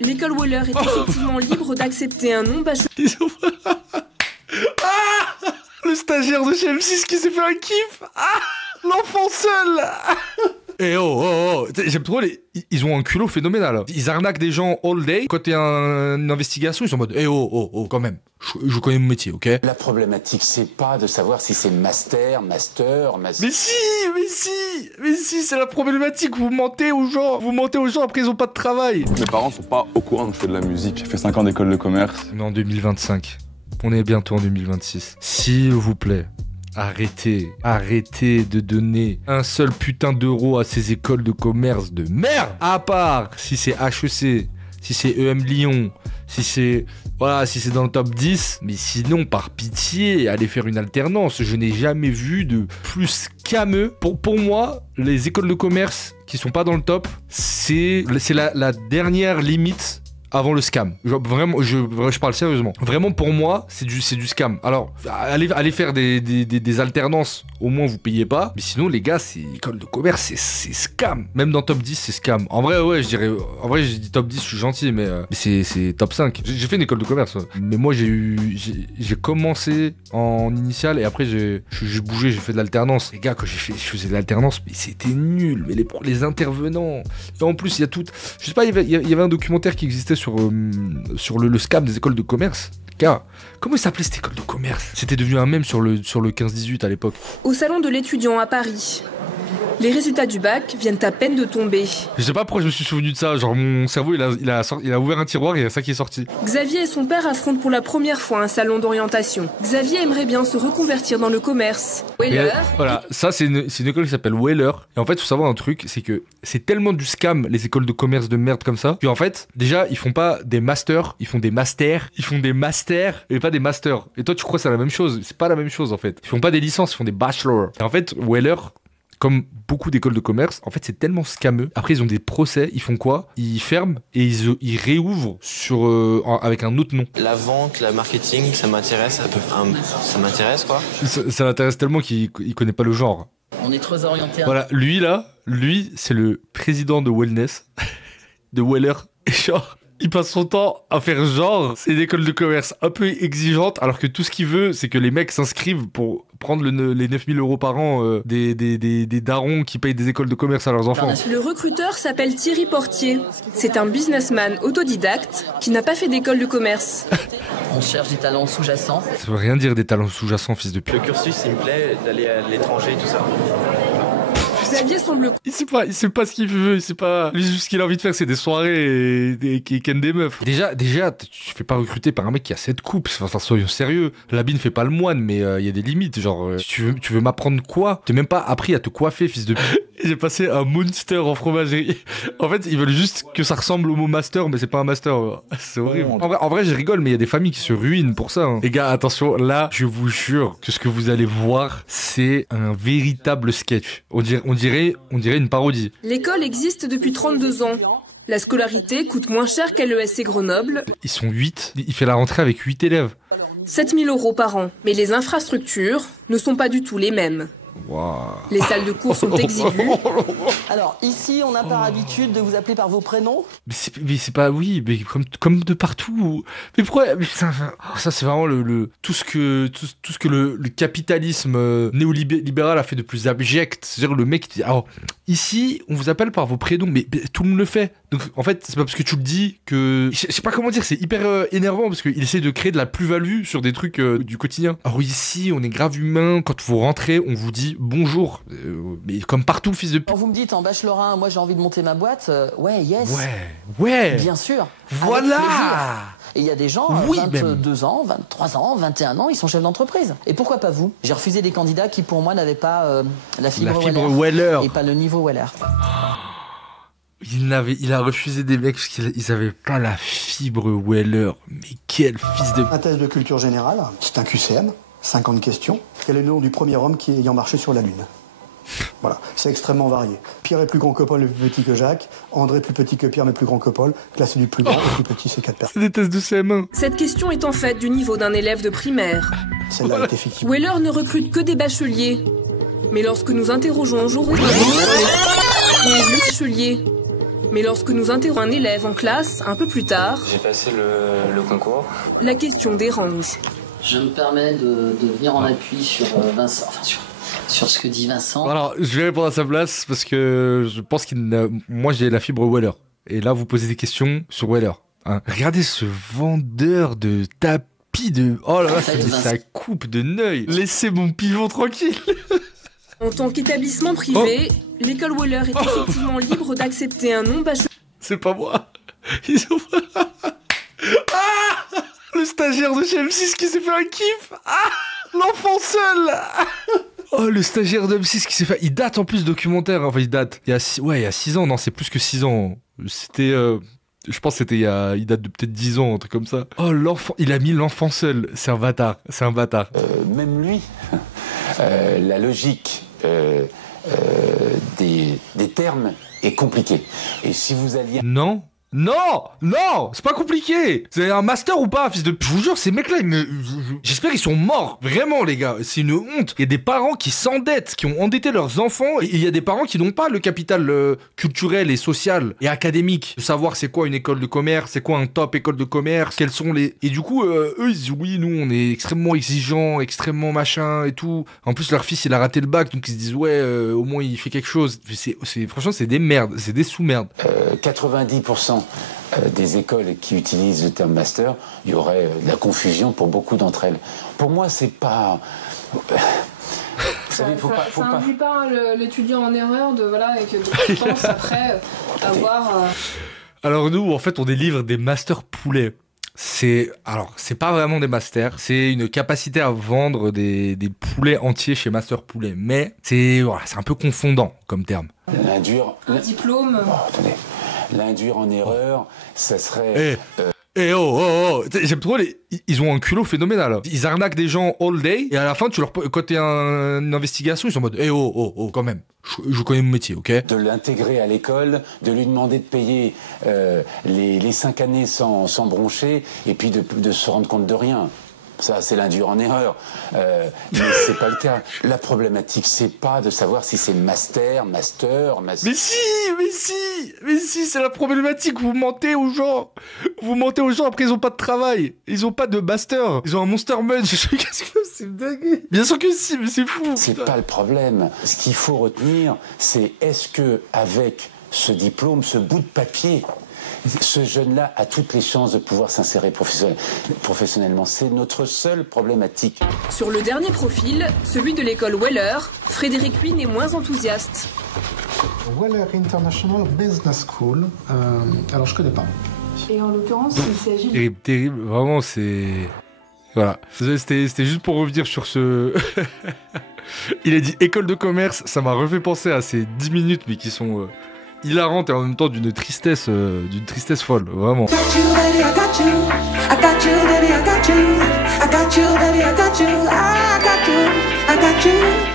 L'école Weller est effectivement libre d'accepter un nom bachelier. Le stagiaire de chez M6 qui s'est fait un kiff. L'enfant seul. Et j'aime trop ils ont un culot phénoménal. Ils arnaquent des gens all day. Quand il y a une investigation, ils sont en mode quand même. Je connais mon métier, ok? La problématique, c'est pas de savoir si c'est master. Mais si, c'est la problématique. Vous mentez aux gens. Après ils ont pas de travail. Mes parents sont pas au courant que je fais de la musique. J'ai fait 5 ans d'école de commerce. On est en 2025. On est bientôt en 2026. S'il vous plaît. Arrêtez de donner un seul putain d'euro à ces écoles de commerce de merde. À part si c'est HEC, si c'est EM Lyon, si c'est dans le top 10. Mais sinon, par pitié, allez faire une alternance. Je n'ai jamais vu de plus scameux. Pour moi, les écoles de commerce qui sont pas dans le top, c'est la dernière limite avant le scam. Vraiment, je parle sérieusement. Vraiment, pour moi, c'est du scam. Alors, allez faire des alternances, au moins vous payez pas. Mais sinon, les gars, c'est école de commerce, c'est scam. Même dans top 10, c'est scam. En vrai, ouais, j'ai dit top 10, je suis gentil, mais c'est top 5. J'ai fait une école de commerce, ouais. Mais moi, j'ai commencé en initiale et après, j'ai bougé, j'ai fait de l'alternance. Les gars, quand je faisais de l'alternance, mais c'était nul. Mais les intervenants. Et en plus, il y a tout. Je sais pas, il y avait un documentaire qui existait sur le scam des écoles de commerce. Car, comment il s'appelait cette école de commerce? C'était devenu un mème sur le 15-18 à l'époque. Au salon de l'étudiant à Paris, les résultats du bac viennent à peine de tomber. Je sais pas pourquoi je me suis souvenu de ça. Genre mon cerveau il a ouvert un tiroir et il y a ça qui est sorti. Xavier et son père affrontent pour la première fois un salon d'orientation. Xavier aimerait bien se reconvertir dans le commerce. Weller. Voilà, ça c'est une école qui s'appelle Weller. Et en fait, faut savoir un truc, c'est que c'est tellement du scam les écoles de commerce de merde comme ça. Qu'en fait, déjà ils font pas des masters, ils font des masters et pas des masters. Et toi tu crois que c'est la même chose? C'est pas la même chose en fait. Ils font pas des licences, ils font des bachelors. Et en fait, Weller, comme beaucoup d'écoles de commerce, en fait c'est tellement scameux. Après ils ont des procès, ils font quoi? Ils ferment et ils réouvrent avec un autre nom. La vente, le marketing, ça m'intéresse un peu. Ça m'intéresse quoi. Ça l'intéresse tellement qu'il connaît pas le genre. On est trop orienté. Voilà, lui c'est le président de Wellness, de Weller. Et genre, il passe son temps à faire genre, c'est une école de commerce un peu exigeante, alors que tout ce qu'il veut, c'est que les mecs s'inscrivent pour prendre les 9000 € par an des darons qui payent des écoles de commerce à leurs enfants. Le recruteur s'appelle Thierry Portier. C'est un businessman autodidacte qui n'a pas fait d'école de commerce. On cherche des talents sous-jacents. Ça veut rien dire des talents sous-jacents, fils de pute. Le cursus, il me plaît d'aller à l'étranger, tout ça. Xavier semble... Il sait pas ce qu'il veut, il sait pas... Lui, ce qu'il a envie de faire, c'est des soirées et qui ken des meufs. Déjà, tu fais pas recruter par un mec qui a 7 coupes, enfin, soyons sérieux. L'habit ne fait pas le moine, mais il y a des limites, genre... tu veux m'apprendre quoi? T'es même pas appris à te coiffer, fils de pute. J'ai passé un monster en fromagerie. En fait, ils veulent juste que ça ressemble au mot master, mais c'est pas un master. C'est horrible. En vrai, je rigole, mais il y a des familles qui se ruinent pour ça. Hein. Les gars, attention, là, je vous jure que ce que vous allez voir, c'est un véritable sketch. On dirait une parodie. L'école existe depuis 32 ans. La scolarité coûte moins cher qu'à l'ESC Grenoble. Ils sont 8. Il fait la rentrée avec 8 élèves. 7000 € par an. Mais les infrastructures ne sont pas du tout les mêmes. Wow. Les salles de cours sont exiguës. Alors, ici, on a par habitude de vous appeler par vos prénoms. Mais c'est pas... Oui, mais comme de partout. Mais pourquoi... Ça, c'est vraiment tout ce que le capitalisme néolibéral a fait de plus abject. C'est-à-dire le mec qui dit... Alors, ici, on vous appelle par vos prénoms, mais tout le monde le fait. Donc, en fait, c'est pas parce que tu le dis que... Je sais pas comment dire, c'est hyper énervant parce qu'il essaie de créer de la plus-value sur des trucs du quotidien. Alors ici, on est grave humain. Quand vous rentrez, on vous dit bonjour. Mais comme partout, fils de pute. Quand vous me dites en bachelor 1, moi j'ai envie de monter ma boîte, ouais, yes. Ouais. Bien sûr. Voilà. Et il y a des gens, 22 ans, 23 ans, 21 ans, ils sont chefs d'entreprise. Et pourquoi pas vous? J'ai refusé des candidats qui, pour moi, n'avaient pas la fibre Weller. Et pas le niveau Weller. Il a refusé des mecs parce qu'ils avaient pas la fibre Weller. Mais quel fils de... Un test de culture générale, c'est un QCM, 50 questions. Quel est le nom du premier homme qui ayant marché sur la Lune? Voilà, c'est extrêmement varié. Pierre est plus grand que Paul, mais plus petit que Jacques. André plus petit que Pierre, mais plus grand que Paul. Classé du plus grand au plus petit, c'est 4 personnes. C'est des tests de CM1. Cette question est en fait du niveau d'un élève de primaire. Celle-là est effective. Weller ne recrute que des bacheliers. Mais lorsque nous interrogeons aujourd'hui les bacheliers, Mais lorsque nous interrogeons un élève en classe, un peu plus tard, J'ai passé le concours. la question dérange. Je me permets de venir en appui sur Vincent, enfin sur ce que dit Vincent. Alors, je vais répondre à sa place parce que je pense moi j'ai la fibre Weller. Et là, vous posez des questions sur Weller. Hein. Regardez ce vendeur de tapis de... Oh là là, ça coupe de neuil. Laissez mon pivot tranquille. En tant qu'établissement privé, l'école Weller est effectivement libre d'accepter un nom bachelier. C'est pas moi. Ils ont... Ah, le stagiaire de chez M6 qui s'est fait un kiff. Ah, l'enfant seul. Oh, le stagiaire de M6 qui s'est fait... Il date en plus documentaire. Enfin, il date. Il y a 6 ans. Non, c'est plus que 6 ans. C'était... Je pense que c'était il date de peut-être 10 ans, un truc comme ça. Oh, l'enfant... Il a mis l'enfant seul. C'est un bâtard. C'est un bâtard. Même lui, la logique des termes est compliquée. Et si vous alliez... Non, c'est pas compliqué. C'est un master ou pas, fils de... Je vous jure, ces mecs-là, j'espère qu'ils sont morts. Vraiment, les gars, c'est une honte. Il y a des parents qui s'endettent, qui ont endetté leurs enfants. Et il y a des parents qui n'ont pas le capital culturel et social et académique de savoir c'est quoi une école de commerce, c'est quoi un top école de commerce, quels sont les... Et du coup, eux, ils disent oui, nous, on est extrêmement exigeants, extrêmement machin et tout. En plus, leur fils, il a raté le bac, donc ils se disent ouais, au moins, il fait quelque chose. Franchement, c'est des merdes, c'est des sous-merdes. 90% des écoles qui utilisent le terme master, il y aurait de la confusion pour beaucoup d'entre elles. Pour moi, c'est pas... Vous savez, Ça induit pas l'étudiant en erreur de compétences après avoir... Alors nous, en fait, on délivre des masters poulets. C'est pas vraiment des masters, c'est une capacité à vendre des poulets entiers chez Master Poulet. Mais c'est un peu confondant comme terme. L'induire... Un diplôme... Oh, attendez. L'induire en erreur, ça serait... J'aime trop ils ont un culot phénoménal. Ils arnaquent des gens all day et à la fin, quand t'es une investigation, ils sont en mode quand même. Je connais mon métier, ok? De l'intégrer à l'école, de lui demander de payer les 5 années sans broncher et puis de se rendre compte de rien. Ça, c'est l'induire en erreur. Mais c'est pas le cas. La problématique, c'est pas de savoir si c'est master. Mais si, c'est la problématique. Vous mentez aux gens. Après, ils ont pas de travail. Ils ont pas de master. Ils ont un Monster Munch. C'est dingue. Bien sûr que si, mais c'est fou. C'est pas le problème. Ce qu'il faut retenir, c'est est-ce que avec ce diplôme, ce bout de papier, ce jeune-là a toutes les chances de pouvoir s'insérer professionnellement. C'est notre seule problématique. Sur le dernier profil, celui de l'école Weller, Frédéric Huynh est moins enthousiaste. Weller International Business School, alors je connais pas. Et en l'occurrence, il s'agit... Terrible, vraiment, c'est... Voilà. C'était juste pour revenir sur ce... Il a dit école de commerce, ça m'a refait penser à ces 10 minutes, mais qui sont... hilarante et en même temps d'une tristesse folle, vraiment. I got you.